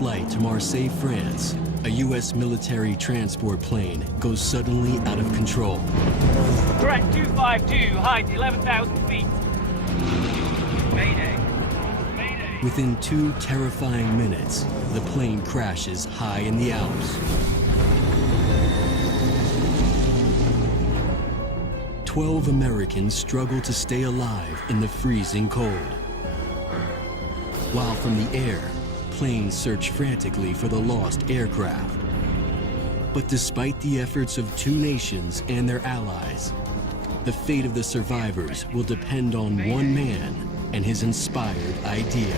flight to Marseille, France, a U.S. military transport plane goes suddenly out of control. Threat 252, height 11,000 feet. Mayday. Mayday. Within 2 terrifying minutes, the plane crashes high in the Alps. 12 Americans struggle to stay alive in the freezing cold. While from the air, planes search frantically for the lost aircraft. But despite the efforts of 2 nations and their allies, the fate of the survivors will depend on one man and his inspired idea.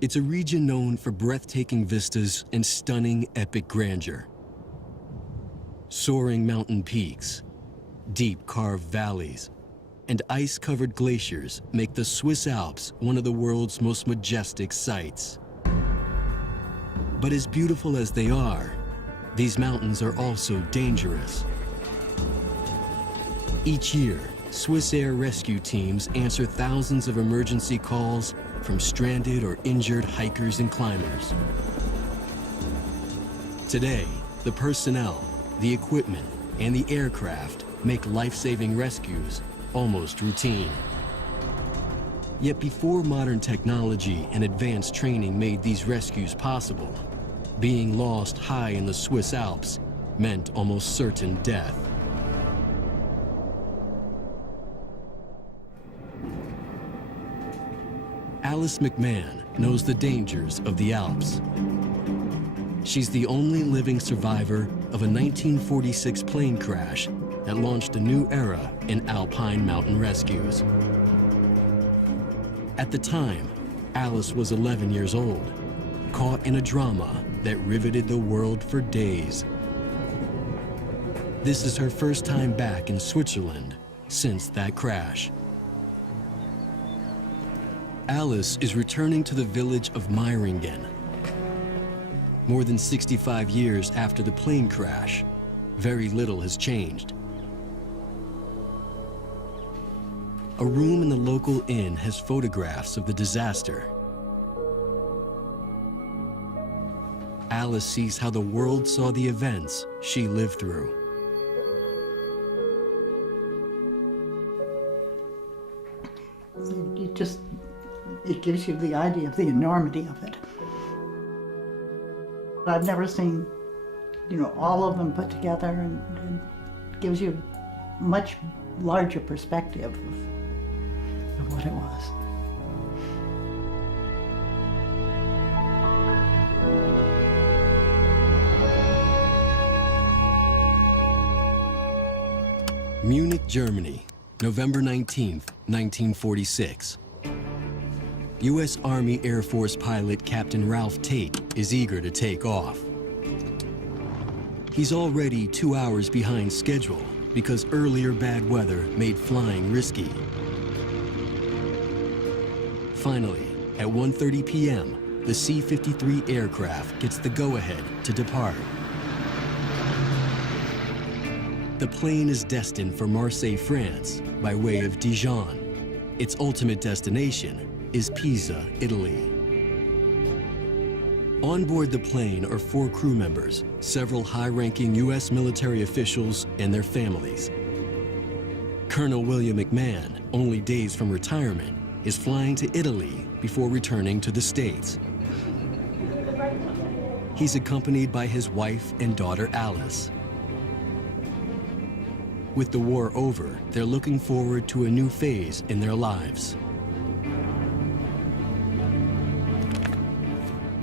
It's a region known for breathtaking vistas and stunning epic grandeur. Soaring mountain peaks, deep carved valleys, and ice-covered glaciers make the Swiss Alps one of the world's most majestic sights. But as beautiful as they are, these mountains are also dangerous. Each year, Swiss air rescue teams answer thousands of emergency calls from stranded or injured hikers and climbers. Today, the personnel, the equipment, and the aircraft make life-saving rescues almost routine. Yet before modern technology and advanced training made these rescues possible, being lost high in the Swiss Alps meant almost certain death. Alice McMahon knows the dangers of the Alps. She's the only living survivor of a 1946 plane crash that launched a new era in alpine mountain rescues. At the time, Alice was 11 years old, caught in a drama that riveted the world for days. This is her first time back in Switzerland since that crash. Alice is returning to the village of Meiringen. More than 65 years after the plane crash, very little has changed. A room in the local inn has photographs of the disaster. Alice sees how the world saw the events she lived through. It gives you the idea of the enormity of it. I've never seen, all of them put together, and gives you a much larger perspective of what it was. Munich, Germany, November 19th, 1946. U.S. Army Air Force pilot Captain Ralph Tate is eager to take off. He's already 2 hours behind schedule because earlier bad weather made flying risky. Finally, at 1:30 p.m., the C53 aircraft gets the go-ahead to depart. The plane is destined for Marseille, France, by way of Dijon. Its ultimate destination is Pisa, Italy. On board the plane are 4 crew members, several high-ranking U.S. military officials and their families. Colonel William McMahon, only days from retirement, is flying to Italy before returning to the States. He's accompanied by his wife and daughter Alice. With the war over, they're looking forward to a new phase in their lives.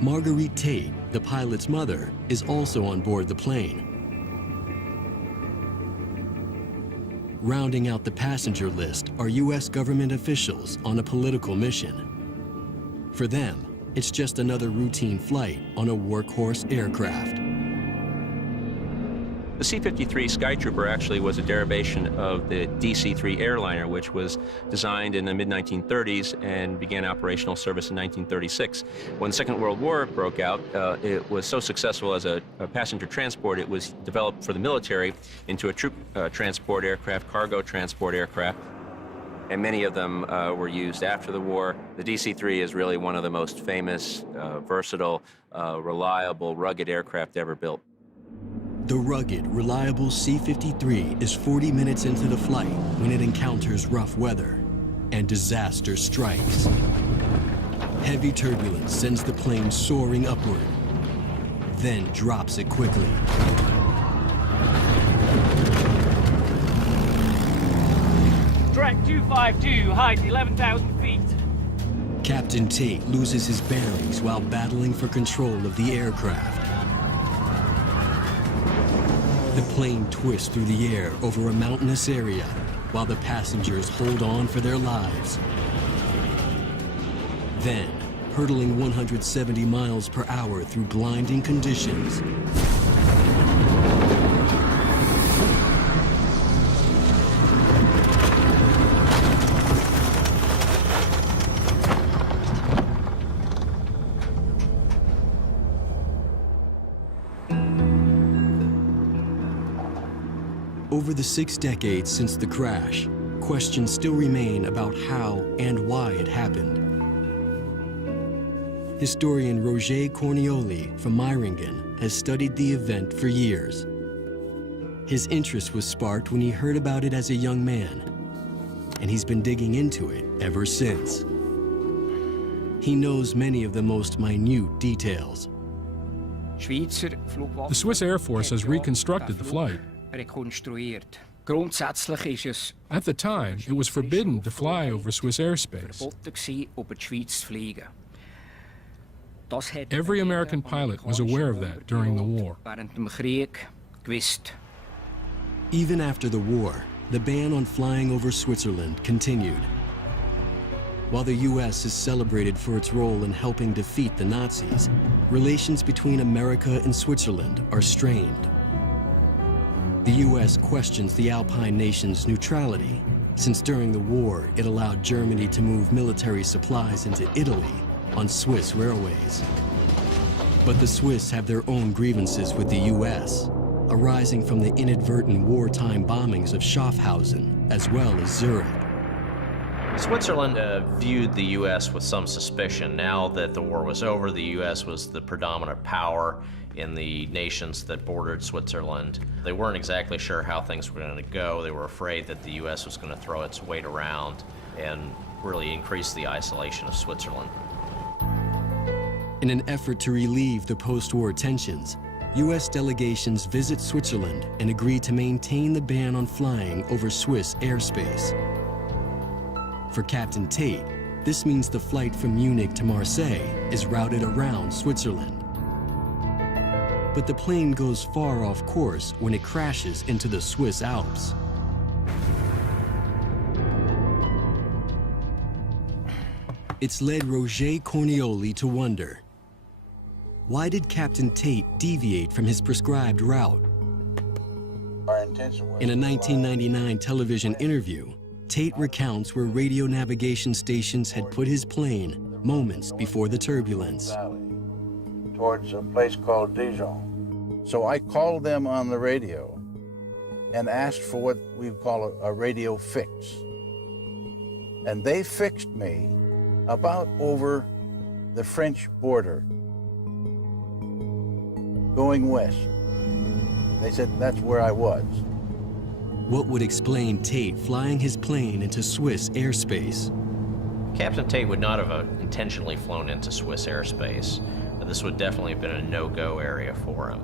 Marguerite Tate, the pilot's mother, is also on board the plane. Rounding out the passenger list are U.S. government officials on a political mission. For them, it's just another routine flight on a workhorse aircraft. The C53 Skytrooper actually was a derivation of the DC-3 airliner, which was designed in the mid-1930s and began operational service in 1936. When the Second World War broke out, it was so successful as a passenger transport, it was developed for the military into a troop transport aircraft, cargo transport aircraft, and many of them were used after the war. The DC-3 is really one of the most famous, versatile, reliable, rugged aircraft ever built. The rugged, reliable C-53 is 40 minutes into the flight when it encounters rough weather and disaster strikes. Heavy turbulence sends the plane soaring upward, then drops it quickly. Track 252, height 11,000 feet. Captain Tate loses his bearings while battling for control of the aircraft. The plane twists through the air over a mountainous area while the passengers hold on for their lives. Then, hurtling 170 miles per hour through blinding conditions, over the 6 decades since the crash, questions still remain about how and why it happened. Historian Roger Cornioli from Meiringen has studied the event for years. His interest was sparked when he heard about it as a young man, and he's been digging into it ever since. He knows many of the most minute details. The Swiss Air Force has reconstructed the flight. At the time, it was forbidden to fly over Swiss airspace. Every American pilot was aware of that during the war. Even after the war, the ban on flying over Switzerland continued. While the U.S. is celebrated for its role in helping defeat the Nazis, relations between America and Switzerland are strained. The U.S. questions the Alpine nation's neutrality, since during the war it allowed Germany to move military supplies into Italy on Swiss railways. But the Swiss have their own grievances with the U.S., arising from the inadvertent wartime bombings of Schaffhausen, as well as Zurich. Switzerland viewed the U.S. with some suspicion. Now that the war was over, the U.S. was the predominant power in the nations that bordered Switzerland. They weren't exactly sure how things were going to go. They were afraid that the U.S. was going to throw its weight around and really increase the isolation of Switzerland. In an effort to relieve the post-war tensions, U.S. delegations visit Switzerland and agree to maintain the ban on flying over Swiss airspace. For Captain Tate, this means the flight from Munich to Marseille is routed around Switzerland. But the plane goes far off course when it crashes into the Swiss Alps. It's led Roger Cornioli to wonder, why did Captain Tate deviate from his prescribed route? In a 1999 television interview, Tate recounts where radio navigation stations had put his plane moments before the turbulence. Towards a place called Dijon. So I called them on the radio and asked for what we call a radio fix. And they fixed me about over the French border, going west. They said that's where I was. What would explain Tate flying his plane into Swiss airspace? Captain Tate would not have intentionally flown into Swiss airspace. This would definitely have been a no-go area for him.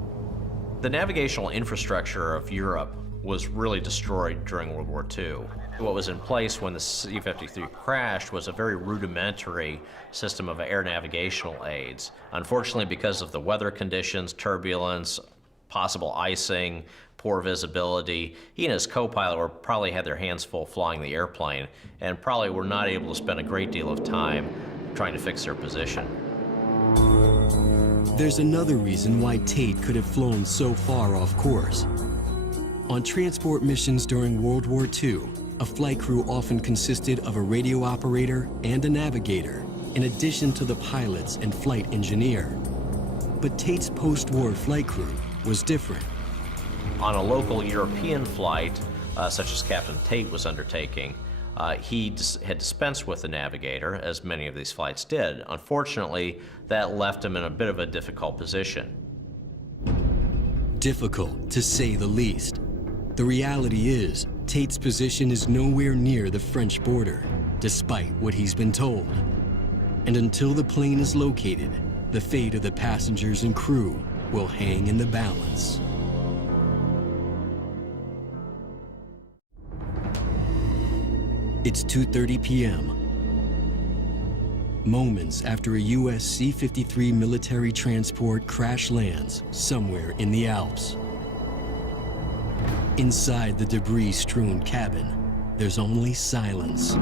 The navigational infrastructure of Europe was really destroyed during World War II. What was in place when the C-53 crashed was a very rudimentary system of air navigational aids. Unfortunately, because of the weather conditions, turbulence, possible icing, poor visibility, he and his co-pilot probably had their hands full flying the airplane and probably were not able to spend a great deal of time trying to fix their position. There's another reason why Tate could have flown so far off course. On transport missions during World War II, a flight crew often consisted of a radio operator and a navigator, in addition to the pilots and flight engineer. But Tate's post-war flight crew was different. On a local European flight, such as Captain Tate was undertaking, he had dispensed with the navigator, as many of these flights did. Unfortunately, that left him in a bit of a difficult position. Difficult, to say the least. The reality is, Tate's position is nowhere near the French border, despite what he's been told. And until the plane is located, the fate of the passengers and crew will hang in the balance. It's 2:30 p.m. Moments after a U.S. C53 military transport crash lands somewhere in the Alps. Inside the debris-strewn cabin, there's only silence.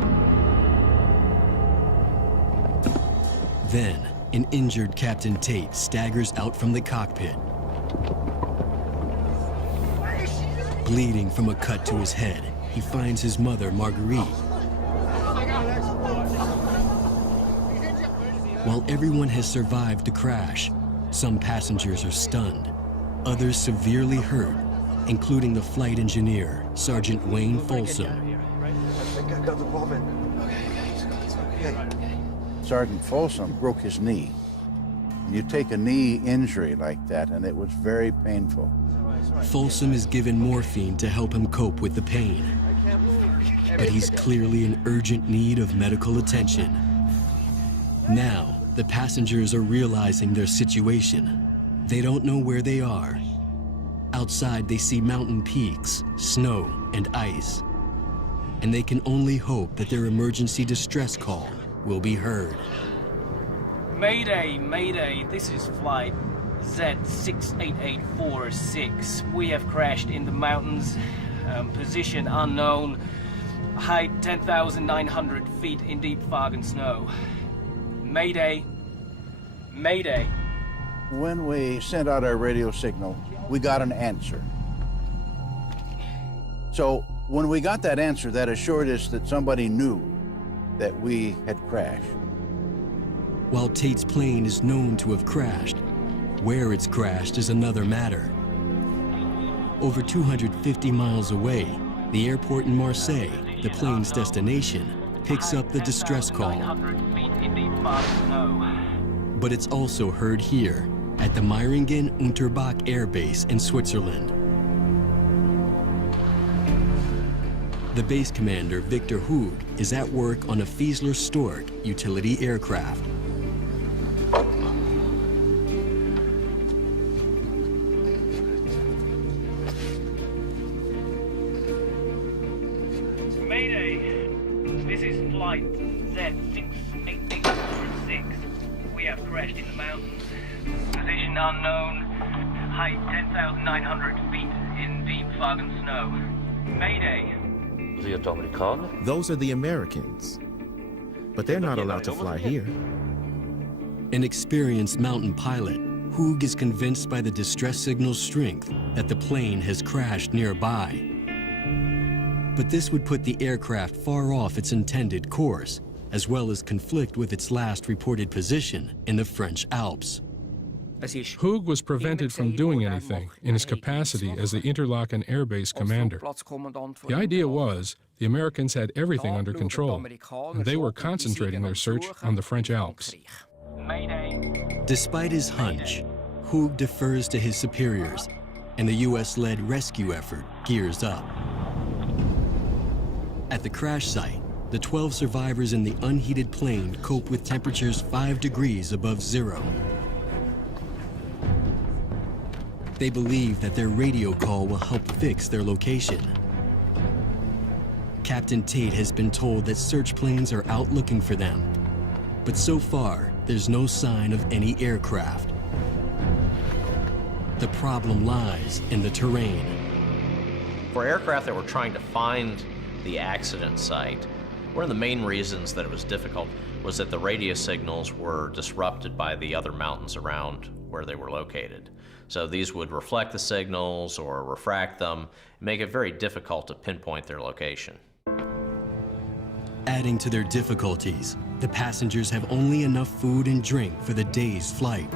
Then, an injured Captain Tate staggers out from the cockpit. Bleeding from a cut to his head, he finds his mother, Marguerite. While everyone has survived the crash, some passengers are stunned, others severely hurt, including the flight engineer, Sergeant Wayne Folsom. Sergeant Folsom broke his knee. You take a knee injury like that, and it was very painful. Folsom is given morphine to help him cope with the pain. But he's clearly in urgent need of medical attention. Now, the passengers are realizing their situation. They don't know where they are. Outside, they see mountain peaks, snow, and ice. And they can only hope that their emergency distress call will be heard. Mayday, Mayday, this is flight Z68846. We have crashed in the mountains, position unknown, height 10,900 feet in deep fog and snow. Mayday, Mayday. When we sent out our radio signal, we got an answer. So when we got that answer, that assured us that somebody knew that we had crashed. While Tate's plane is known to have crashed, where it's crashed is another matter. Over 250 miles away, the airport in Marseille, the plane's destination, picks up the distress call. But it's also heard here at the Meiringen-Unterbach Air Base in Switzerland. The base commander, Victor Hug, is at work on a Fiesler Stork utility aircraft. Mayday, this is flight Z68846. We have crashed in the mountains. Position unknown, height 10,900 feet in deep fog and snow. Mayday. Those are the Americans, but they're not allowed to fly here. An experienced mountain pilot, Hug is convinced by the distress signal's strength that the plane has crashed nearby. But this would put the aircraft far off its intended course, as well as conflict with its last reported position in the French Alps. Hug was prevented from doing anything in his capacity as the Interlaken Air Base commander. The idea was the Americans had everything under control, and they were concentrating their search on the French Alps. Despite his hunch, Hug defers to his superiors, and the U.S.-led rescue effort gears up. At the crash site, the 12 survivors in the unheated plane cope with temperatures 5 degrees above zero. They believe that their radio call will help fix their location. Captain Tate has been told that search planes are out looking for them, but so far, there's no sign of any aircraft. The problem lies in the terrain. For aircraft that were trying to find the accident site, one of the main reasons that it was difficult was that the radio signals were disrupted by the other mountains around where they were located. So these would reflect the signals or refract them, make it very difficult to pinpoint their location. Adding to their difficulties, the passengers have only enough food and drink for the day's flight.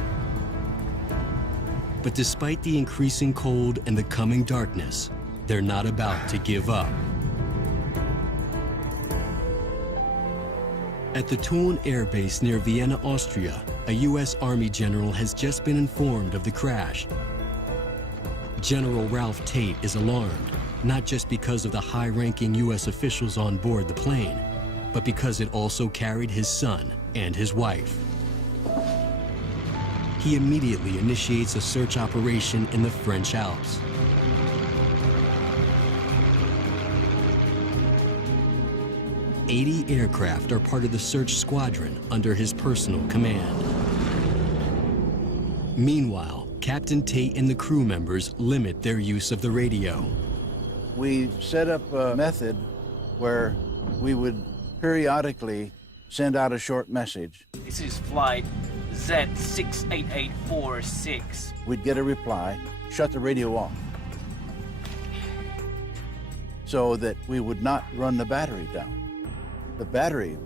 But despite the increasing cold and the coming darkness, they're not about to give up. At the Thun Air Base near Vienna, Austria, a U.S. Army general has just been informed of the crash. General Ralph Tate is alarmed, not just because of the high-ranking U.S. officials on board the plane, but because it also carried his son and his wife. He immediately initiates a search operation in the French Alps. "80 aircraft are part of the search squadron under his personal command. Meanwhile, Captain Tate and the crew members limit their use of the radio. We set up a method where we would periodically send out a short message. This is flight Z68846. We'd get a reply, shut the radio off, so that we would not run the battery down. The battery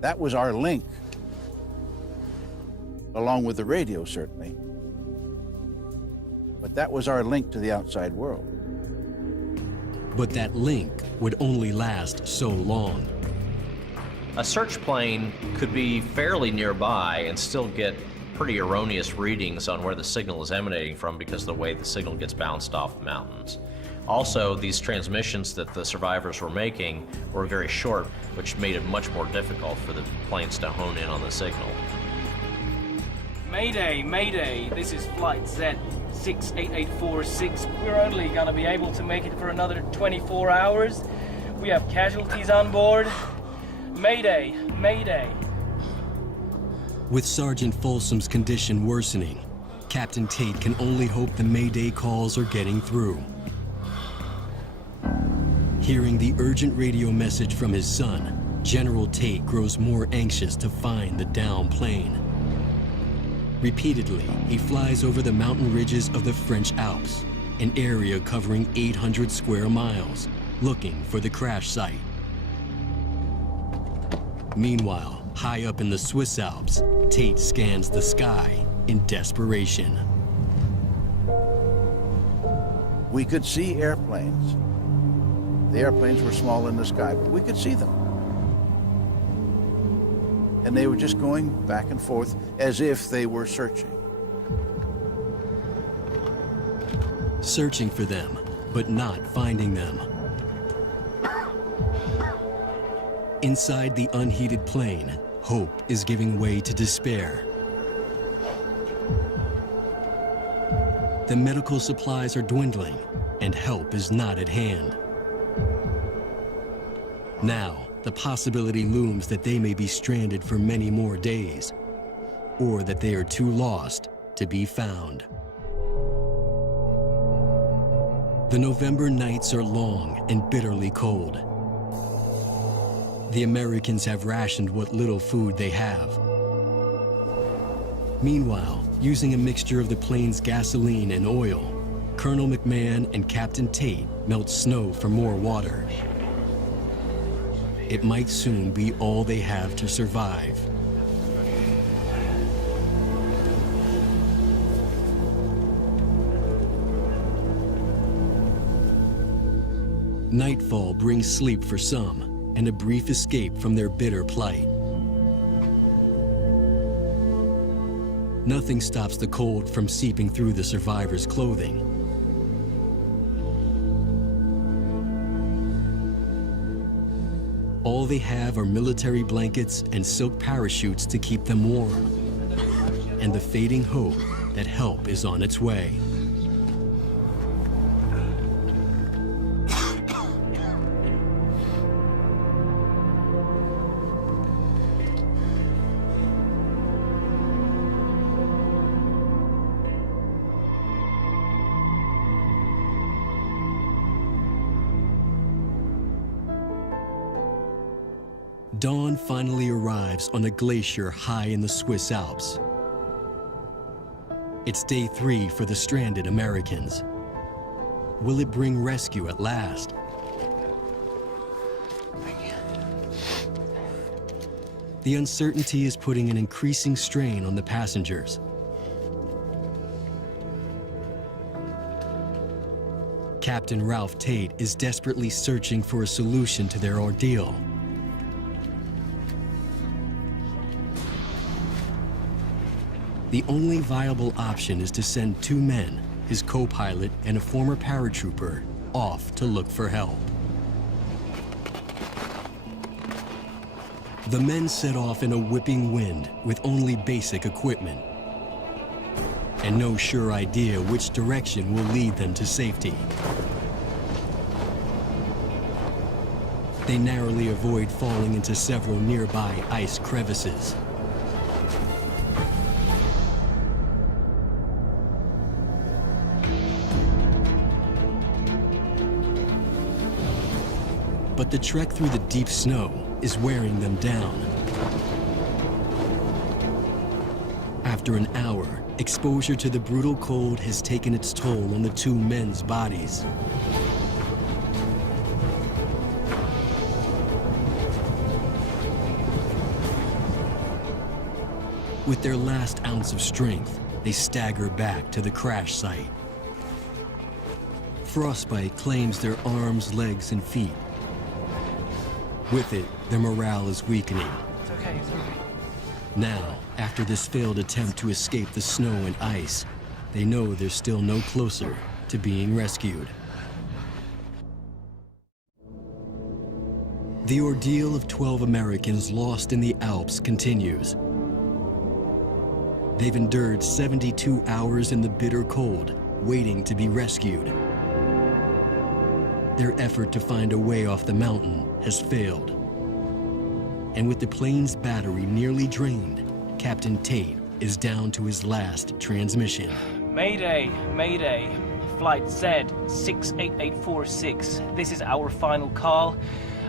that was our link, along with the radio certainly, but that was our link to the outside world. But that link would only last so long. A search plane could be fairly nearby and still get pretty erroneous readings on where the signal is emanating from because of the way the signal gets bounced off the mountains. Also, these transmissions that the survivors were making were very short, which made it much more difficult for the planes to hone in on the signal. Mayday, mayday, this is flight Z68846. We're only gonna be able to make it for another 24 hours. We have casualties on board. Mayday, mayday. With Sergeant Folsom's condition worsening, Captain Tate can only hope the mayday calls are getting through. Hearing the urgent radio message from his son, General Tate grows more anxious to find the downed plane. Repeatedly, he flies over the mountain ridges of the French Alps, an area covering 800 square miles, looking for the crash site. Meanwhile, high up in the Swiss Alps, Tate scans the sky in desperation. We could see airplanes. The airplanes were small in the sky, but we could see them. And they were just going back and forth as if they were searching. Searching for them, but not finding them. Inside the unheated plane, hope is giving way to despair. The medical supplies are dwindling, and help is not at hand. Now, the possibility looms that they may be stranded for many more days, or that they are too lost to be found. The November nights are long and bitterly cold. The Americans have rationed what little food they have. Meanwhile, using a mixture of the plane's gasoline and oil, Colonel McMahon and Captain Tate melt snow for more water. It might soon be all they have to survive. Nightfall brings sleep for some, and a brief escape from their bitter plight. Nothing stops the cold from seeping through the survivors' clothing. All they have are military blankets and silk parachutes to keep them warm, and the fading hope that help is on its way. Dawn finally arrives on a glacier high in the Swiss Alps. It's day 3 for the stranded Americans. Will it bring rescue at last? The uncertainty is putting an increasing strain on the passengers. Captain Ralph Tate is desperately searching for a solution to their ordeal. The only viable option is to send 2 men, his co-pilot and a former paratrooper, off to look for help. The men set off in a whipping wind with only basic equipment and no sure idea which direction will lead them to safety. They narrowly avoid falling into several nearby ice crevices. But the trek through the deep snow is wearing them down. After an hour, exposure to the brutal cold has taken its toll on the 2 men's bodies. With their last ounce of strength, they stagger back to the crash site. Frostbite claims their arms, legs, and feet. With it, their morale is weakening. It's okay, it's okay. Now, after this failed attempt to escape the snow and ice, they know they're still no closer to being rescued. The ordeal of 12 Americans lost in the Alps continues. They've endured 72 hours in the bitter cold, waiting to be rescued. Their effort to find a way off the mountain has failed. And with the plane's battery nearly drained, Captain Tate is down to his last transmission. Mayday, Mayday. Flight Z68846. This is our final call.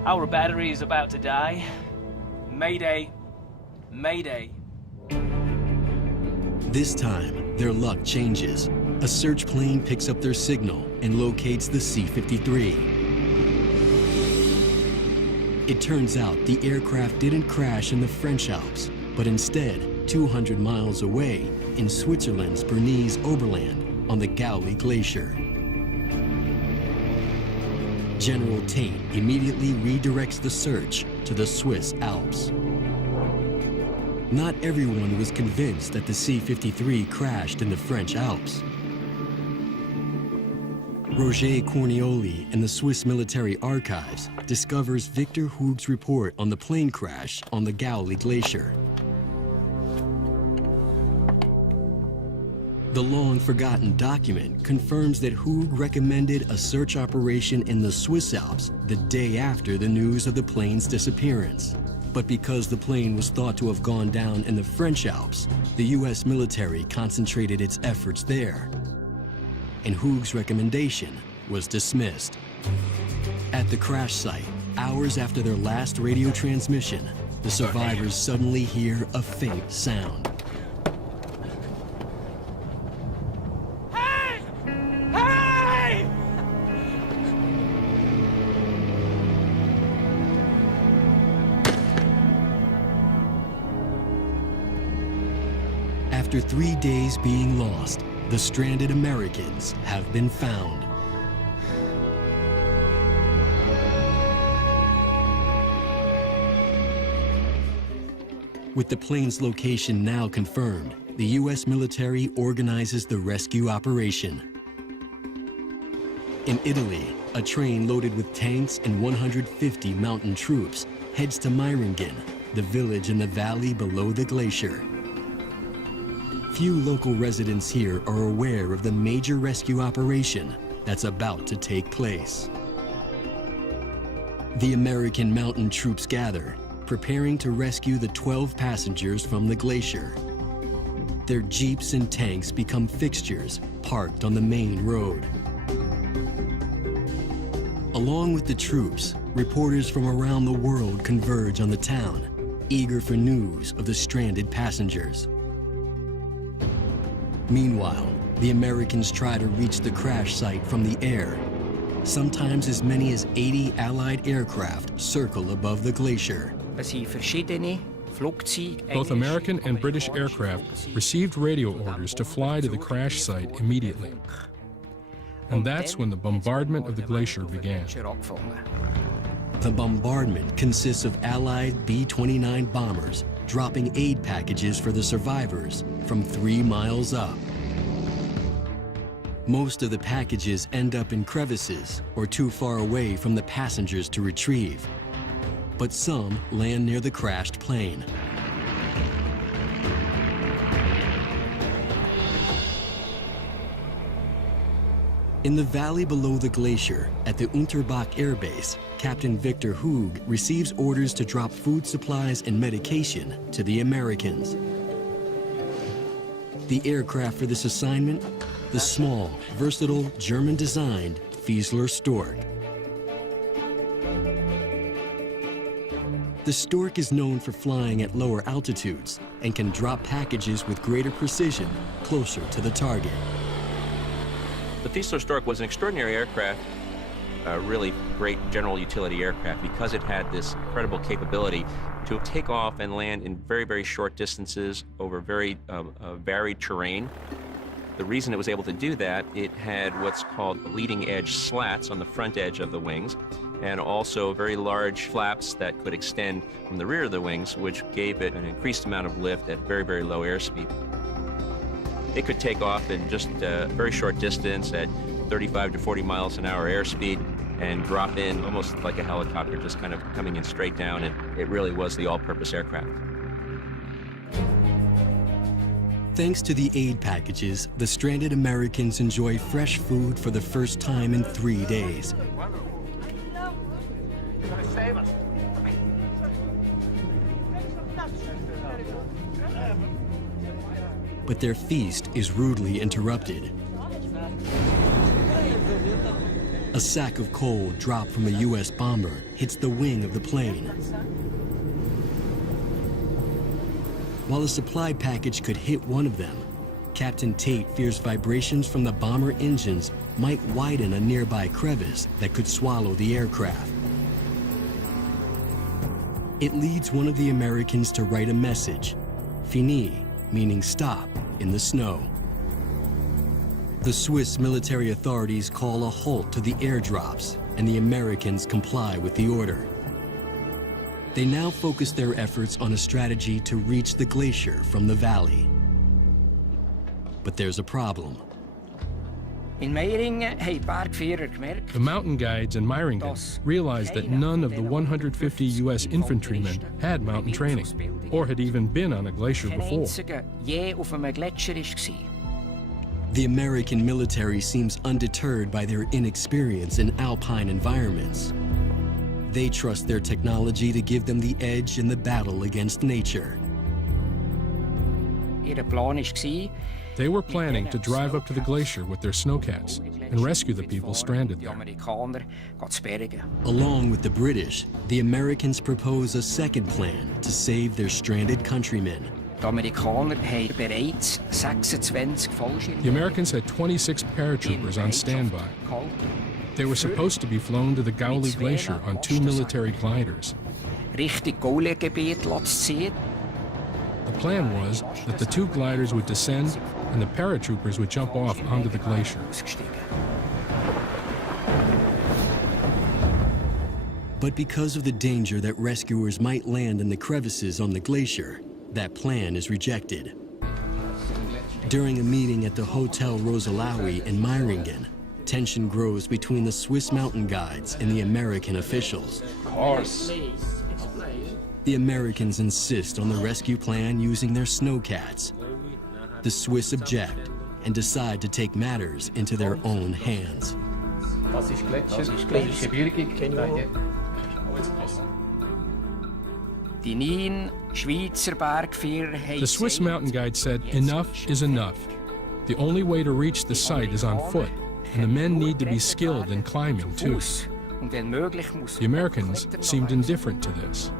Our battery is about to die. Mayday, Mayday. This time, their luck changes. A search plane picks up their signal and locates the C53. It turns out the aircraft didn't crash in the French Alps, but instead 200 miles away in Switzerland's Bernese Oberland on the Gauli Glacier. General Tate immediately redirects the search to the Swiss Alps. Not everyone was convinced that the C-53 crashed in the French Alps. Roger Cornioli in the Swiss Military Archives discovers Victor Hughes' report on the plane crash on the Gauli Glacier. The long-forgotten document confirms that Hughes recommended a search operation in the Swiss Alps the day after the news of the plane's disappearance. But because the plane was thought to have gone down in the French Alps, the U.S. military concentrated its efforts there. And Hughes' recommendation was dismissed. At the crash site, hours after their last radio transmission, the survivors suddenly hear a faint sound. Hey! Hey! After 3 days being lost, the stranded Americans have been found. With the plane's location now confirmed, the U.S. military organizes the rescue operation. In Italy, a train loaded with tanks and 150 mountain troops heads to Meiringen, the village in the valley below the glacier. Few local residents here are aware of the major rescue operation that's about to take place. The American mountain troops gather, preparing to rescue the 12 passengers from the glacier. Their jeeps and tanks become fixtures parked on the main road. Along with the troops, reporters from around the world converge on the town, eager for news of the stranded passengers. Meanwhile, the Americans try to reach the crash site from the air. Sometimes as many as 80 Allied aircraft circle above the glacier. Both American and British aircraft received radio orders to fly to the crash site immediately. And that's when the bombardment of the glacier began. The bombardment consists of Allied B-29 bombers dropping aid packages for the survivors from 3 miles up. Most of the packages end up in crevices or too far away from the passengers to retrieve, but some land near the crashed plane. In the valley below the glacier, at the Unterbach Air Base, Captain Victor Hoog receives orders to drop food supplies and medication to the Americans. The aircraft for this assignment, the small, versatile, German-designed Fiesler Stork. The Stork is known for flying at lower altitudes and can drop packages with greater precision closer to the target. The Fiesler Stork was an extraordinary aircraft, a really great general utility aircraft, because it had this incredible capability to take off and land in very, very short distances over very varied terrain. The reason it was able to do that, it had what's called leading edge slats on the front edge of the wings, and also very large flaps that could extend from the rear of the wings, which gave it an increased amount of lift at very, very low airspeed. It could take off in just a very short distance at 35 to 40 miles an hour airspeed and drop in almost like a helicopter, just kind of coming in straight down, and it really was the all-purpose aircraft. Thanks to the aid packages, the stranded Americans enjoy fresh food for the first time in 3 days. But their feast is rudely interrupted. A sack of coal dropped from a U.S. bomber hits the wing of the plane. While a supply package could hit one of them, Captain Tate fears vibrations from the bomber engines might widen a nearby crevice that could swallow the aircraft. It leads one of the Americans to write a message, "Fini," meaning stop, in the snow. The Swiss military authorities call a halt to the airdrops, and the Americans comply with the order. They now focus their efforts on a strategy to reach the glacier from the valley. But there's a problem. The mountain guides in Meiringen realized that none of the 150 U.S. infantrymen had mountain training, or had even been on a glacier before. The American military seems undeterred by their inexperience in alpine environments. They trust their technology to give them the edge in the battle against nature. They were planning to drive up to the glacier with their snowcats and rescue the people stranded there. Along with the British, the Americans propose a second plan to save their stranded countrymen. The Americans had 26 paratroopers on standby. They were supposed to be flown to the Gauli Glacier on 2 military gliders. The plan was that the 2 gliders would descend and the paratroopers would jump off onto the glacier. But because of the danger that rescuers might land in the crevices on the glacier, that plan is rejected. During a meeting at the Hotel Rosalaui in Meiringen, tension grows between the Swiss mountain guides and the American officials. Of course. The Americans insist on the rescue plan using their snowcats. The Swiss object and decide to take matters into their own hands. The Swiss mountain guide said, "Enough is enough. The only way to reach the site is on foot, and the men need to be skilled in climbing too." The Americans seemed indifferent to this.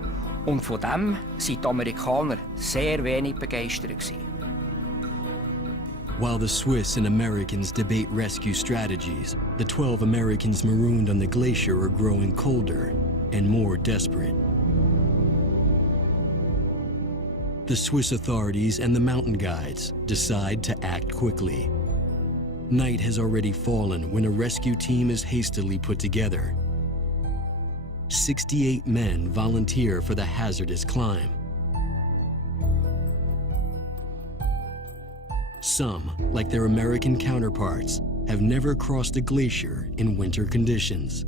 Und von dem sind die Amerikaner sehr wenig begeistert gewesen. While the Swiss and Americans debate rescue strategies, the 12 Americans marooned on the glacier are growing colder and more desperate. The Swiss authorities and the mountain guides decide to act quickly. Night has already fallen when a rescue team is hastily put together. 68 men volunteer for the hazardous climb. Some, like their American counterparts, have never crossed a glacier in winter conditions.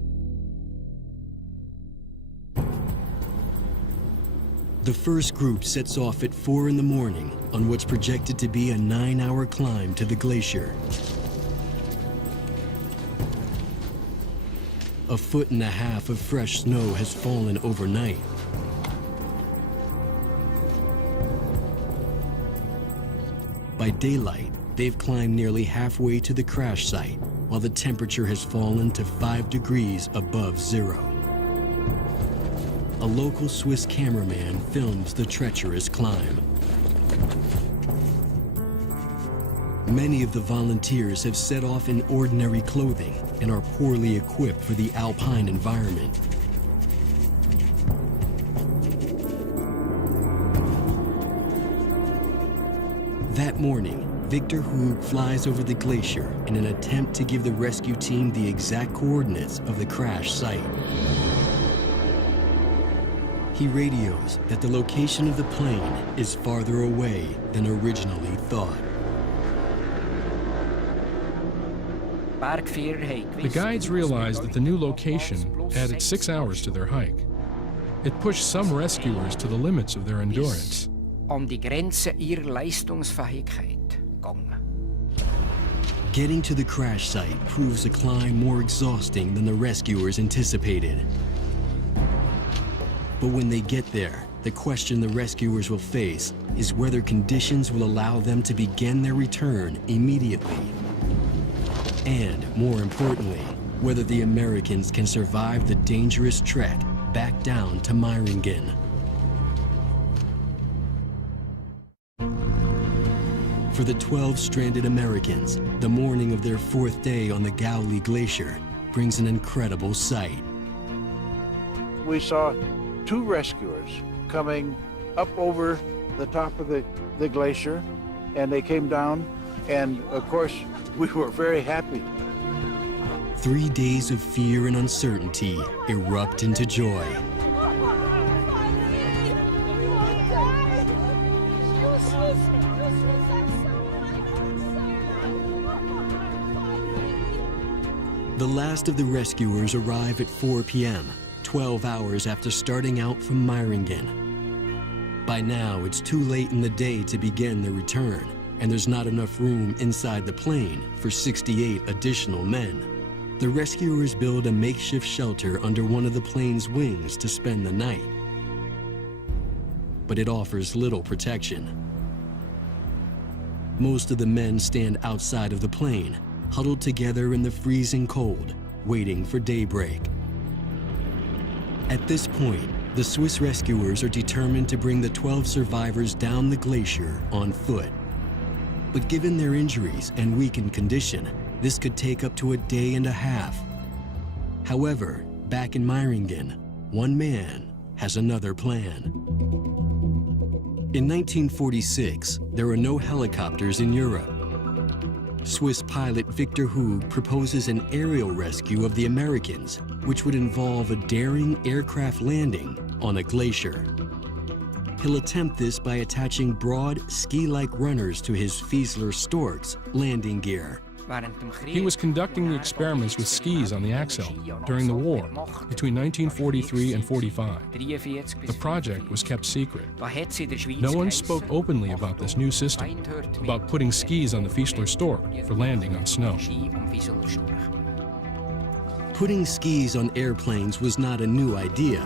The first group sets off at 4 in the morning on what's projected to be a 9-hour climb to the glacier. 1.5 feet of fresh snow has fallen overnight. By daylight, they've climbed nearly halfway to the crash site, while the temperature has fallen to 5 degrees above zero. A local Swiss cameraman films the treacherous climb. Many of the volunteers have set off in ordinary clothing and are poorly equipped for the alpine environment. That morning, Victor Hug flies over the glacier in an attempt to give the rescue team the exact coordinates of the crash site. He radios that the location of the plane is farther away than originally thought. The guides realized that the new location added 6 hours to their hike. It pushed some rescuers to the limits of their endurance. Getting to the crash site proves the climb more exhausting than the rescuers anticipated. But when they get there, the question the rescuers will face is whether conditions will allow them to begin their return immediately. And, more importantly, whether the Americans can survive the dangerous trek back down to Meiringen. For the 12 stranded Americans, the morning of their 4th day on the Gauli Glacier brings an incredible sight. We saw 2 rescuers coming up over the top of the glacier, and they came down, and of course, we were very happy. 3 days of fear and uncertainty erupt into joy. The last of the rescuers arrive at 4 p.m., 12 hours after starting out from Meiringen. By now, it's too late in the day to begin their return, and there's not enough room inside the plane for 68 additional men. The rescuers build a makeshift shelter under one of the plane's wings to spend the night. But it offers little protection. Most of the men stand outside of the plane, huddled together in the freezing cold, waiting for daybreak. At this point, the Swiss rescuers are determined to bring the 12 survivors down the glacier on foot. But given their injuries and weakened condition, this could take up to a day and a half. However, back in Meiringen, one man has another plan. In 1946, there are no helicopters in Europe. Swiss pilot Victor Hug proposes an aerial rescue of the Americans, which would involve a daring aircraft landing on a glacier. He'll attempt this by attaching broad, ski-like runners to his Fiesler Stork's landing gear. He was conducting the experiments with skis on the Axel during the war between 1943 and 45. The project was kept secret. No one spoke openly about this new system, about putting skis on the Fiesler Stork for landing on snow. Putting skis on airplanes was not a new idea.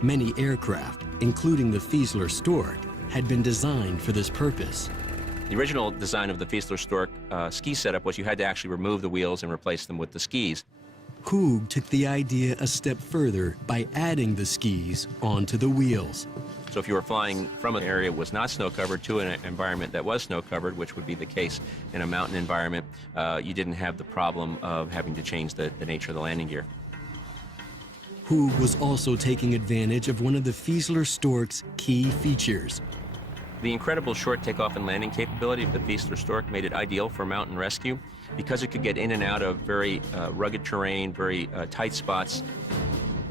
Many aircraft, including the Fiesler Stork, had been designed for this purpose. The original design of the Fiesler Stork ski setup was you had to actually remove the wheels and replace them with the skis. Hoog took the idea a step further by adding the skis onto the wheels. So if you were flying from an area that was not snow-covered to an environment that was snow-covered, which would be the case in a mountain environment, you didn't have the problem of having to change the nature of the landing gear. Hoog was also taking advantage of one of the Fieseler Stork's key features. The incredible short takeoff and landing capability of the Fieseler Stork made it ideal for mountain rescue because it could get in and out of very rugged terrain, very tight spots.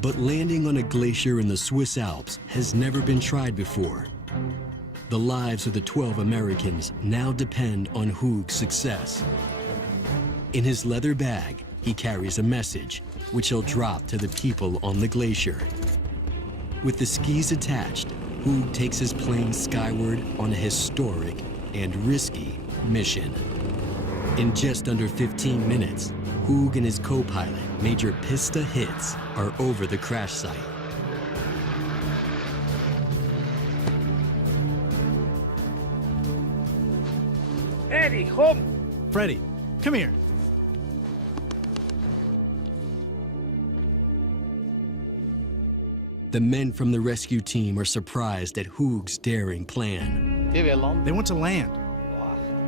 But landing on a glacier in the Swiss Alps has never been tried before. The lives of the 12 Americans now depend on Hoog's success. In his leather bag, he carries a message, which he'll drop to the people on the glacier. With the skis attached, Hoog takes his plane skyward on a historic and risky mission. In just under 15 minutes, Hoog and his co-pilot, Major Pista Hitz, are over the crash site. Eddie, home! Freddie, come here. The men from the rescue team are surprised at Hoog's daring plan. They want to land.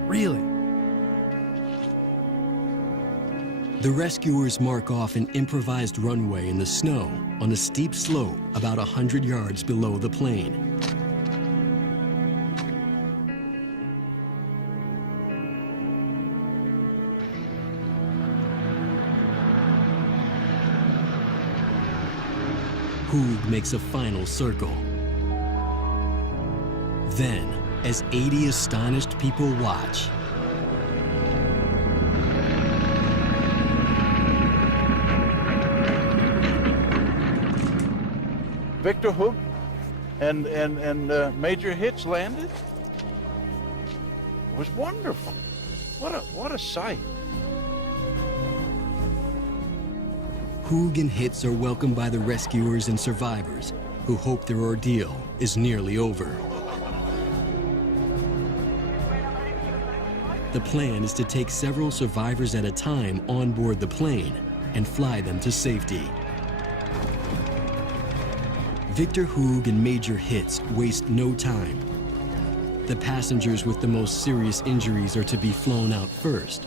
Really? The rescuers mark off an improvised runway in the snow on a steep slope about 100 yards below the plane. Hoog makes a final circle. Then, as 80 astonished people watch, Victor Hoog and Major Hitz landed. It was wonderful. What a sight. Hoog and Hitz are welcomed by the rescuers and survivors, who hope their ordeal is nearly over. The plan is to take several survivors at a time on board the plane and fly them to safety. Victor Hoog and Major Hitz waste no time. The passengers with the most serious injuries are to be flown out first.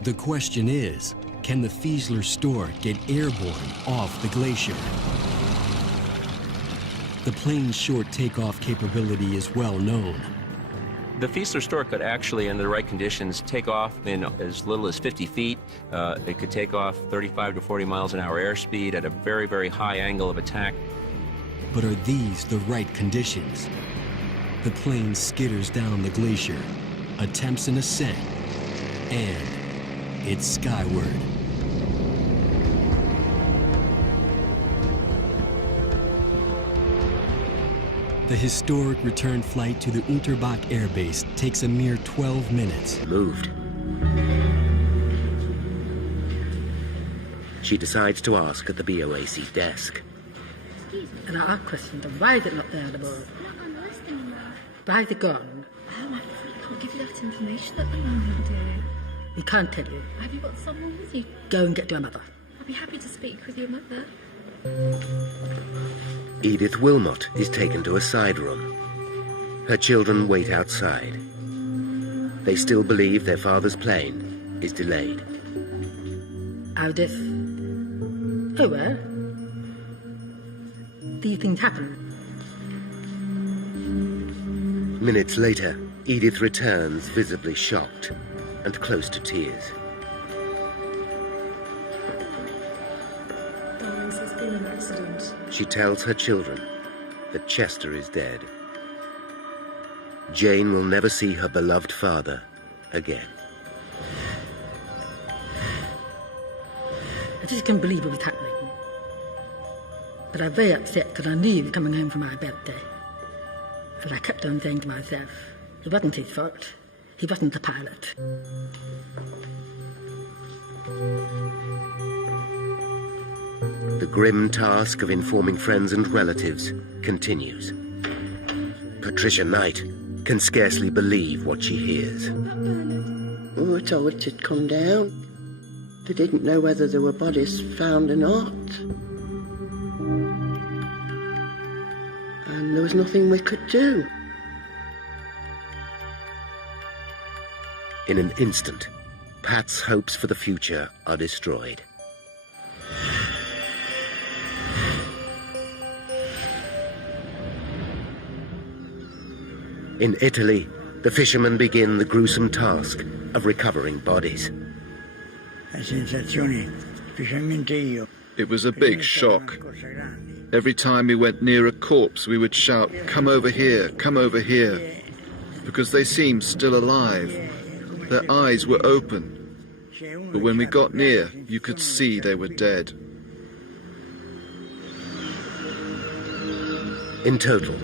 The question is, can the Fieseler Stork get airborne off the glacier? The plane's short takeoff capability is well known. The Fieseler Stork could actually, in the right conditions, take off in as little as 50 feet. It could take off 35 to 40 miles an hour airspeed at a very, very high angle of attack. But are these the right conditions? The plane skitters down the glacier, attempts an ascent, and it's skyward. The historic return flight to the Unterbach Air Base takes a mere 12 minutes. Moved. She decides to ask at the BOAC desk. And I questioned them, why is it not there anymore? Not on the list anymore. Why is it gone? I can't give you that information at the moment, dear. We can't tell you. Have you got someone with you? Go and get your mother. I'll be happy to speak with your mother. Edith Wilmot is taken to a side room. Her children wait outside. They still believe their father's plane is delayed. Edith. Oh, well. These things happen. Minutes later, Edith returns visibly shocked and close to tears. Darling, there's been an accident. She tells her children that Chester is dead. Jane will never see her beloved father again. I just couldn't believe it was happening. But I was very upset because I knew he was coming home for my birthday. And I kept on saying to myself, it wasn't his fault. He wasn't the pilot. The grim task of informing friends and relatives continues. Patricia Knight can scarcely believe what she hears. Oh, I told her to come down. They didn't know whether there were bodies found or not. And there was nothing we could do. In an instant, Pat's hopes for the future are destroyed. In Italy, the fishermen begin the gruesome task of recovering bodies. It was a big shock. Every time we went near a corpse, we would shout, "Come over here, come over here," because they seemed still alive. Their eyes were open. But when we got near, you could see they were dead. In total,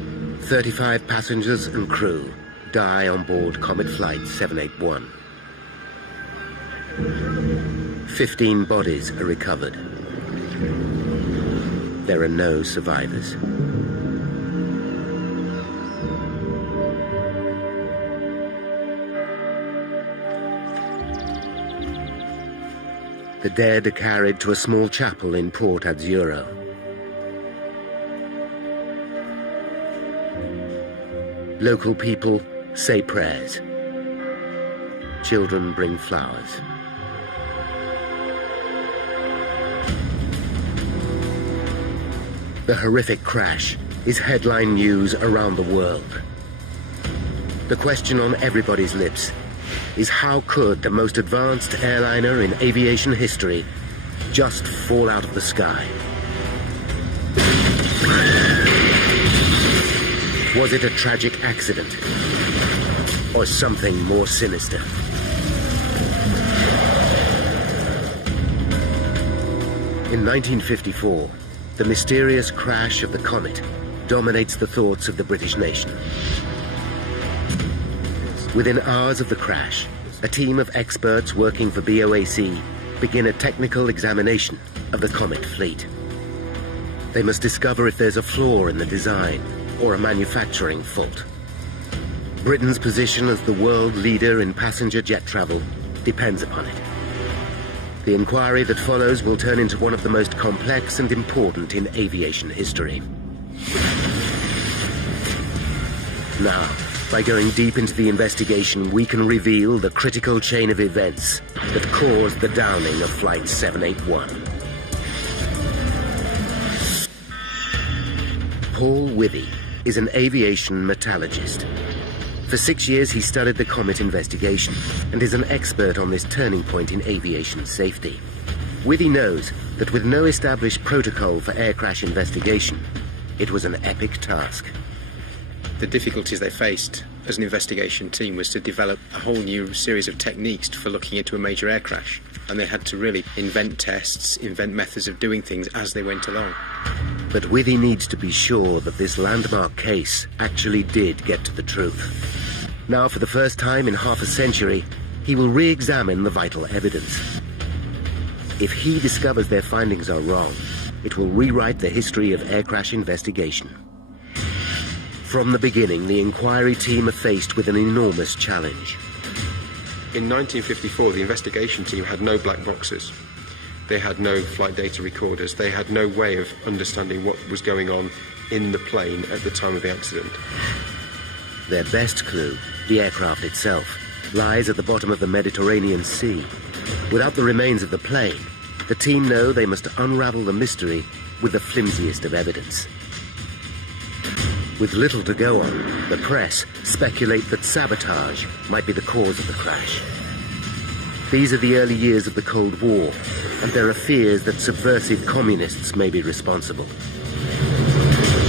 35 passengers and crew die on board Comet Flight 781. 15 bodies are recovered. There are no survivors. The dead are carried to a small chapel in Port Azzurro. Local people say prayers. Children bring flowers. The horrific crash is headline news around the world. The question on everybody's lips is, how could the most advanced airliner in aviation history just fall out of the sky? Was it a tragic accident or something more sinister? In 1954, the mysterious crash of the comet dominates the thoughts of the British nation. Within hours of the crash, a team of experts working for BOAC begin a technical examination of the comet fleet. They must discover if there's a flaw in the design or a manufacturing fault. Britain's position as the world leader in passenger jet travel depends upon it. The inquiry that follows will turn into one of the most complex and important in aviation history. Now, by going deep into the investigation, we can reveal the critical chain of events that caused the downing of Flight 781. Paul Withy is an aviation metallurgist. For 6 years, he studied the comet investigation and is an expert on this turning point in aviation safety. Withy knows that with no established protocol for air crash investigation, it was an epic task. The difficulties they faced as an investigation team was to develop a whole new series of techniques for looking into a major air crash. And they had to really invent tests, invent methods of doing things as they went along. But Withy needs to be sure that this landmark case actually did get to the truth. Now, for the first time in half a century, he will re-examine the vital evidence. If he discovers their findings are wrong, it will rewrite the history of air crash investigation. From the beginning, the inquiry team are faced with an enormous challenge. In 1954, the investigation team had no black boxes. They had no flight data recorders. They had no way of understanding what was going on in the plane at the time of the accident. Their best clue, the aircraft itself, lies at the bottom of the Mediterranean Sea. Without the remains of the plane, the team know they must unravel the mystery with the flimsiest of evidence. With little to go on, the press speculate that sabotage might be the cause of the crash. These are the early years of the Cold War, and there are fears that subversive communists may be responsible.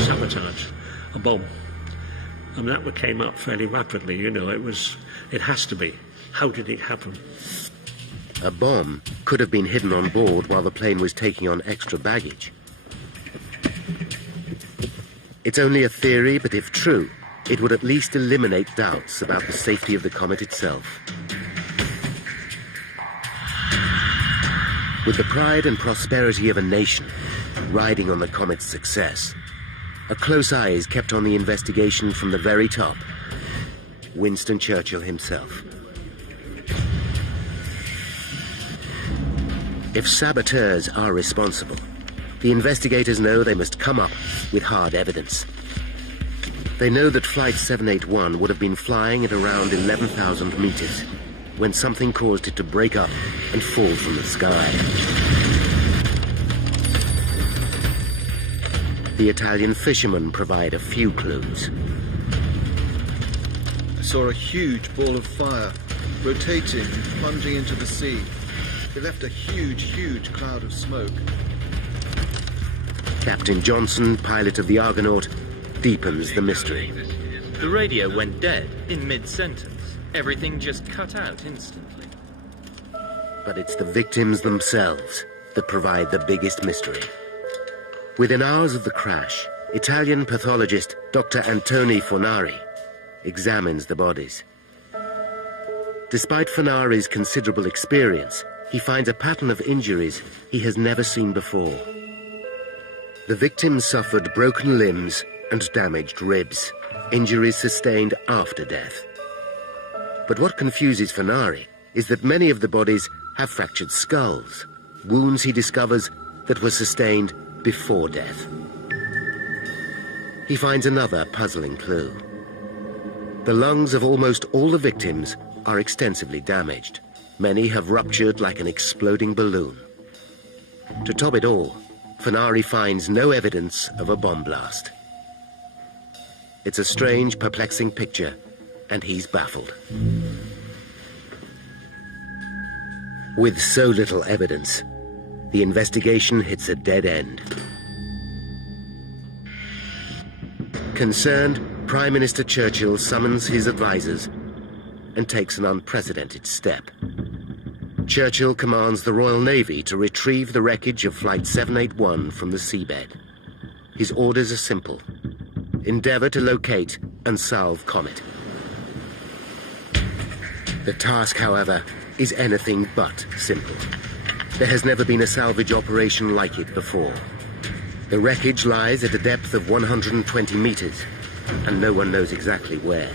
Sabotage, a bomb. And that came up fairly rapidly, you know, it has to be. How did it happen? A bomb could have been hidden on board while the plane was taking on extra baggage. It's only a theory, but if true, it would at least eliminate doubts about the safety of the comet itself. With the pride and prosperity of a nation riding on the comet's success, a close eye is kept on the investigation from the very top. Winston Churchill himself. If saboteurs are responsible, the investigators know they must come up with hard evidence. They know that Flight 781 would have been flying at around 11,000 meters when something caused it to break up and fall from the sky. The Italian fishermen provide a few clues. I saw a huge ball of fire, rotating, plunging into the sea. It left a huge, huge cloud of smoke. Captain Johnson, pilot of the Argonaut, deepens the mystery. The radio went dead in mid-sentence. Everything just cut out instantly. But it's the victims themselves that provide the biggest mystery. Within hours of the crash, Italian pathologist Dr. Antoni Fornari examines the bodies. Despite Fornari's considerable experience, he finds a pattern of injuries he has never seen before. The victims suffered broken limbs and damaged ribs, injuries sustained after death. But what confuses Fornari is that many of the bodies have fractured skulls, wounds he discovers that were sustained before death. He finds another puzzling clue. The lungs of almost all the victims are extensively damaged. Many have ruptured like an exploding balloon. To top it all, Fornari finds no evidence of a bomb blast. It's a strange, perplexing picture, and he's baffled. With so little evidence, the investigation hits a dead end. Concerned, Prime Minister Churchill summons his advisors and takes an unprecedented step. Churchill commands the Royal Navy to retrieve the wreckage of Flight 781 from the seabed. His orders are simple: endeavor to locate and salve Comet. The task, however, is anything but simple. There has never been a salvage operation like it before. The wreckage lies at a depth of 120 meters, and no one knows exactly where.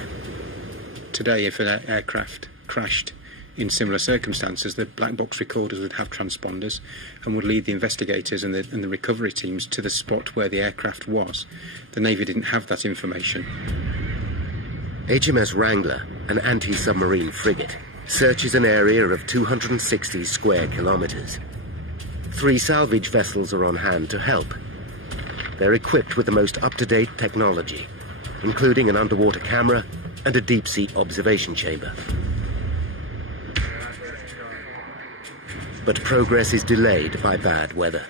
Today, if an aircraft crashed in similar circumstances, the black box recorders would have transponders and would lead the investigators and the recovery teams to the spot where the aircraft was. The Navy didn't have that information. HMS Wrangler, an anti-submarine frigate, searches an area of 260 square kilometers. 3 salvage vessels are on hand to help. They're equipped with the most up-to-date technology, including an underwater camera and a deep-sea observation chamber. But progress is delayed by bad weather.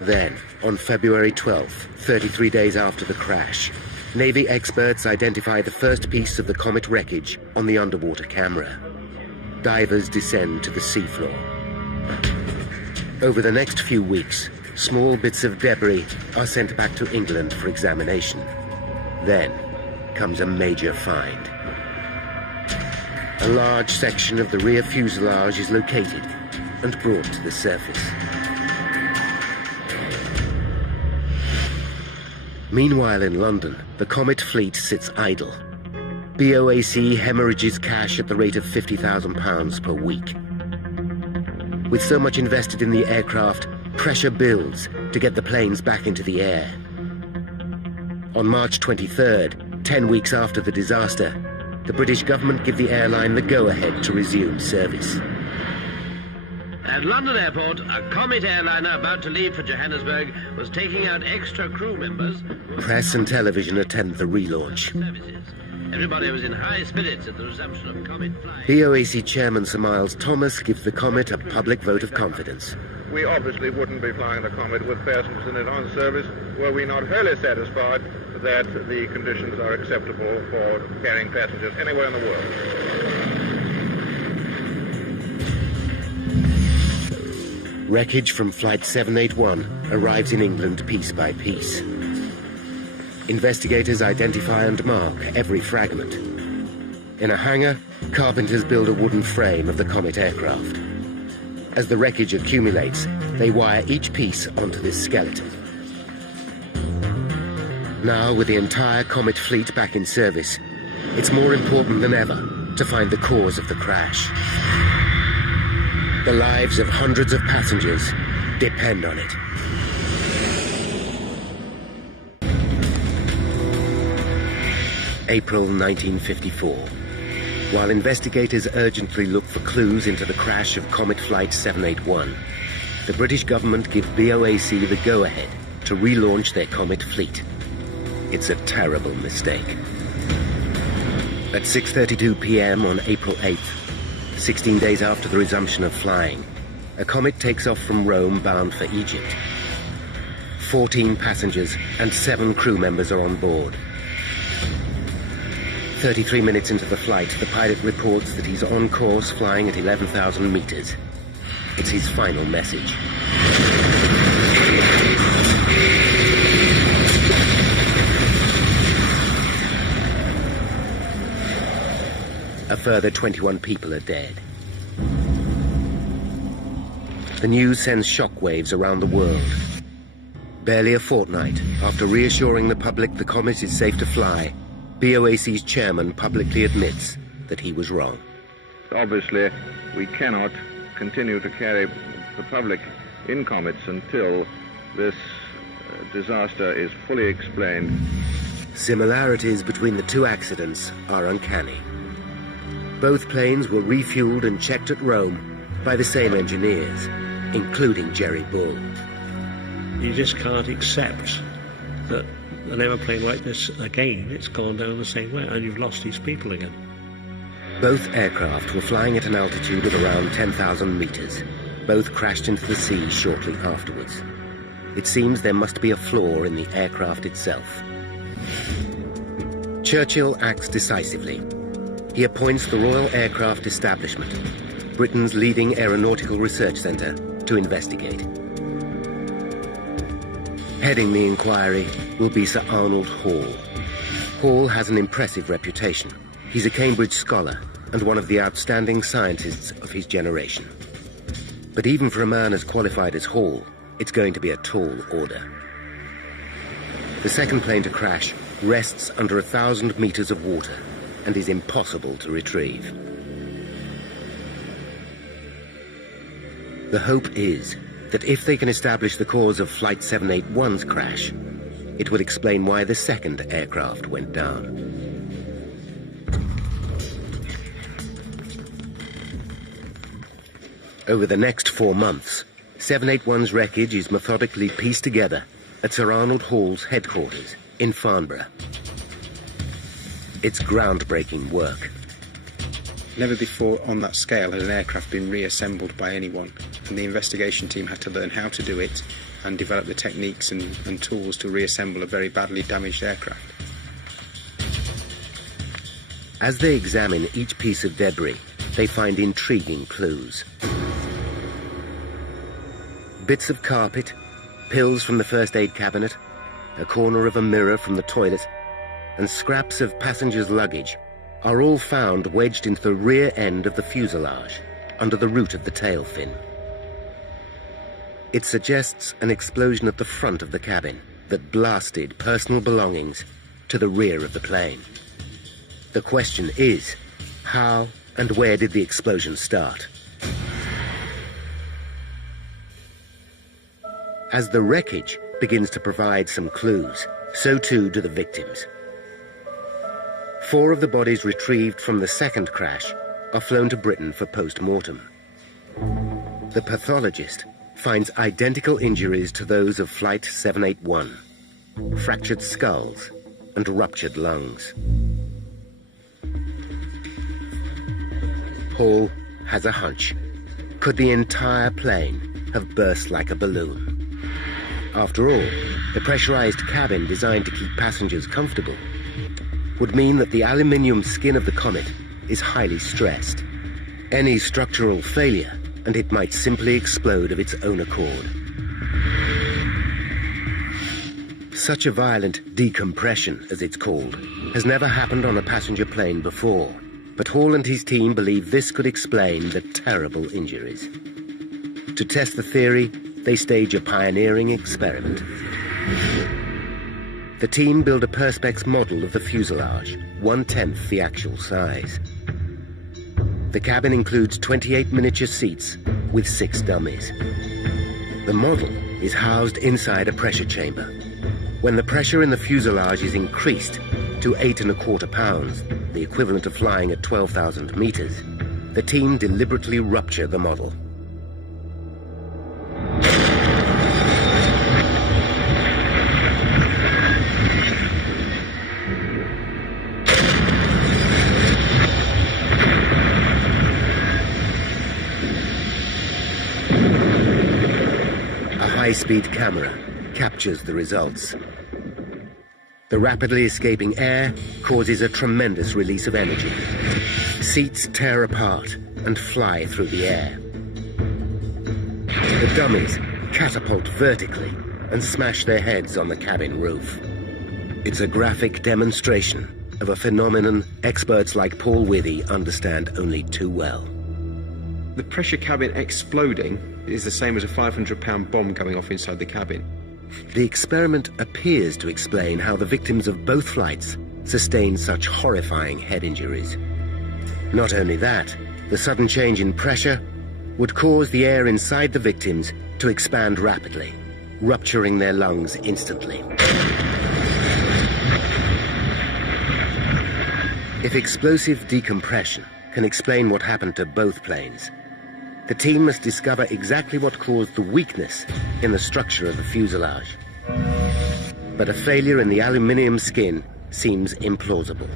Then, on February 12th, 33 days after the crash, Navy experts identify the first piece of the Comet wreckage on the underwater camera. Divers descend to the seafloor. Over the next few weeks, small bits of debris are sent back to England for examination. Then comes a major find. A large section of the rear fuselage is located and brought to the surface. Meanwhile in London, the Comet fleet sits idle. BOAC hemorrhages cash at the rate of £50,000 per week. With so much invested in the aircraft, pressure builds to get the planes back into the air. On March 23rd, 10 weeks after the disaster, the British government give the airline the go-ahead to resume service. At London Airport, a Comet airliner about to leave for Johannesburg was taking out extra crew members. Press and television attend the relaunch. Everybody was in high spirits at the resumption of Comet flight. BOAC Chairman Sir Miles Thomas gives the Comet a public vote of confidence. We obviously wouldn't be flying the Comet with passengers in it on service were we not wholly satisfied that the conditions are acceptable for carrying passengers anywhere in the world. Wreckage from Flight 781 arrives in England piece by piece. Investigators identify and mark every fragment. In a hangar, carpenters build a wooden frame of the Comet aircraft. As the wreckage accumulates, they wire each piece onto this skeleton. Now, with the entire Comet fleet back in service, it's more important than ever to find the cause of the crash. The lives of hundreds of passengers depend on it. April 1954. While investigators urgently look for clues into the crash of Comet Flight 781, the British government give BOAC the go-ahead to relaunch their Comet fleet. It's a terrible mistake. At 6:32 p.m. on April 8th, 16 days after the resumption of flying, a Comet takes off from Rome bound for Egypt. 14 passengers and 7 crew members are on board. 33 minutes into the flight, the pilot reports that he's on course flying at 11,000 meters. It's his final message. A further 21 people are dead. The news sends shockwaves around the world. Barely a fortnight after reassuring the public the Comet is safe to fly, BOAC's chairman publicly admits that he was wrong. Obviously, we cannot continue to carry the public in comets until this disaster is fully explained. Similarities between the two accidents are uncanny. Both planes were refueled and checked at Rome by the same engineers, including Jerry Bull. You just can't accept that an aeroplane like this, again, it's gone down the same way, and you've lost these people again. Both aircraft were flying at an altitude of around 10,000 meters. Both crashed into the sea shortly afterwards. It seems there must be a flaw in the aircraft itself. Churchill acts decisively. He appoints the Royal Aircraft Establishment, Britain's leading aeronautical research centre, to investigate. Heading the inquiry will be Sir Arnold Hall. Hall has an impressive reputation. He's a Cambridge scholar and one of the outstanding scientists of his generation. But even for a man as qualified as Hall, it's going to be a tall order. The second plane to crash rests under 1,000 meters of water and is impossible to retrieve. The hope is that if they can establish the cause of Flight 781's crash, it will explain why the second aircraft went down. Over the next 4 months, 781's wreckage is methodically pieced together at Sir Arnold Hall's headquarters in Farnborough. It's groundbreaking work. Never before on that scale had an aircraft been reassembled by anyone, and the investigation team had to learn how to do it and develop the techniques and tools to reassemble a very badly damaged aircraft. As they examine each piece of debris, they find intriguing clues. Bits of carpet, pills from the first aid cabinet, a corner of a mirror from the toilet, and scraps of passengers' luggage are all found wedged into the rear end of the fuselage, under the root of the tail fin. It suggests an explosion at the front of the cabin that blasted personal belongings to the rear of the plane. The question is, how and where did the explosion start? As the wreckage begins to provide some clues, so too do the victims. 4 of the bodies retrieved from the second crash are flown to Britain for post-mortem. The pathologist finds identical injuries to those of Flight 781, fractured skulls and ruptured lungs. Hall has a hunch. Could the entire plane have burst like a balloon? After all, the pressurized cabin designed to keep passengers comfortable would mean that the aluminium skin of the Comet is highly stressed. Any structural failure, and it might simply explode of its own accord. Such a violent decompression, as it's called, has never happened on a passenger plane before, but Hall and his team believe this could explain the terrible injuries. To test the theory, they stage a pioneering experiment. The team build a Perspex model of the fuselage, 1/10 the actual size. The cabin includes 28 miniature seats with 6 dummies. The model is housed inside a pressure chamber. When the pressure in the fuselage is increased to 8¼ pounds, the equivalent of flying at 12,000 meters, the team deliberately rupture the model. A high-speed camera captures the results. The rapidly escaping air causes a tremendous release of energy. Seats tear apart and fly through the air. The dummies catapult vertically and smash their heads on the cabin roof. It's a graphic demonstration of a phenomenon experts like Paul Withy understand only too well. The pressure cabin exploding is the same as a 500-pound bomb going off inside the cabin. The experiment appears to explain how the victims of both flights sustained such horrifying head injuries. Not only that, the sudden change in pressure would cause the air inside the victims to expand rapidly, rupturing their lungs instantly. If explosive decompression can explain what happened to both planes, the team must discover exactly what caused the weakness in the structure of the fuselage. But a failure in the aluminium skin seems implausible.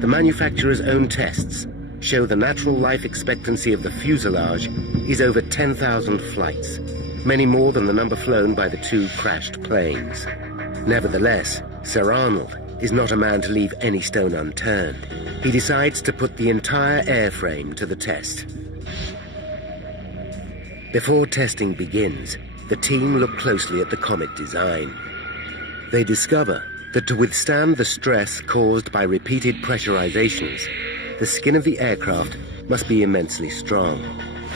The manufacturer's own tests show the natural life expectancy of the fuselage is over 10,000 flights, many more than the number flown by the 2 crashed planes. Nevertheless, Sir Arnold is not a man to leave any stone unturned. He decides to put the entire airframe to the test. Before testing begins, the team look closely at the Comet design. They discover that to withstand the stress caused by repeated pressurizations, the skin of the aircraft must be immensely strong,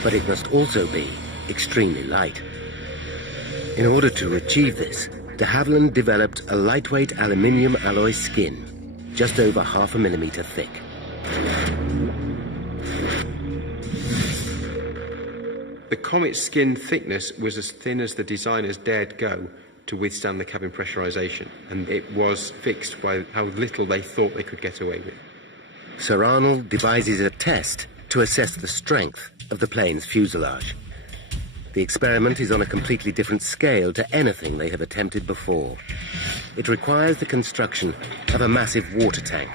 but it must also be extremely light. In order to achieve this, de Havilland developed a lightweight aluminium alloy skin, just over 0.5 millimeter thick. The Comet's skin thickness was as thin as the designers dared go to withstand the cabin pressurization, and it was fixed by how little they thought they could get away with. Sir Arnold devises a test to assess the strength of the plane's fuselage. The experiment is on a completely different scale to anything they have attempted before. It requires the construction of a massive water tank,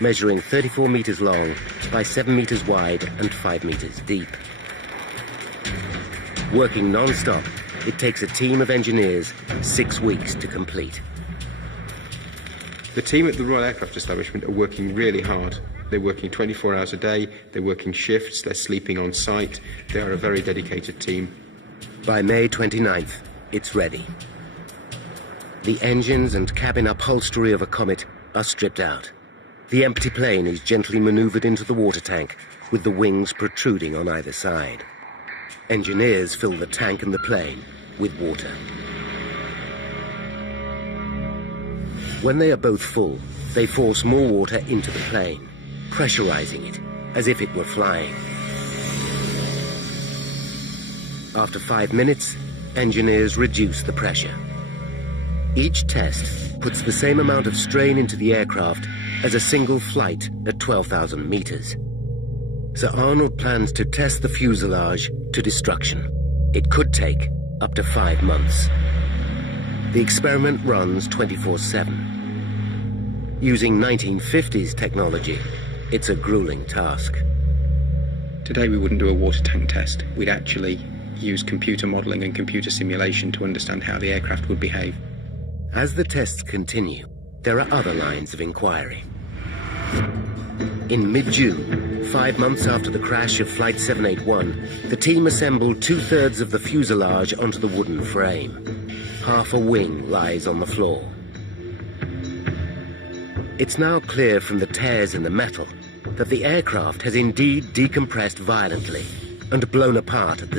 measuring 34 meters long by 7 meters wide and 5 meters deep. Working non-stop, it takes a team of engineers 6 weeks to complete. The team at the Royal Aircraft Establishment are working really hard. They're working 24 hours a day, they're working shifts, they're sleeping on site. They are a very dedicated team. By May 29th, it's ready. The engines and cabin upholstery of a Comet are stripped out. The empty plane is gently maneuvered into the water tank, with the wings protruding on either side. Engineers fill the tank and the plane with water. When they are both full, they force more water into the plane, pressurizing it as if it were flying. After 5 minutes, engineers reduce the pressure. Each test puts the same amount of strain into the aircraft as a single flight at 12,000 meters. Sir Arnold plans to test the fuselage to destruction. It could take up to 5 months. The experiment runs 24/7. Using 1950s technology, it's a grueling task. Today we wouldn't do a water tank test. We'd actually use computer modelling and computer simulation to understand how the aircraft would behave. As the tests continue, there are other lines of inquiry. In mid-June, 5 months after the crash of Flight 781, the team assembled 2/3 of the fuselage onto the wooden frame. Half a wing lies on the floor. It's now clear from the tears in the metal that the aircraft has indeed decompressed violently and blown apart at the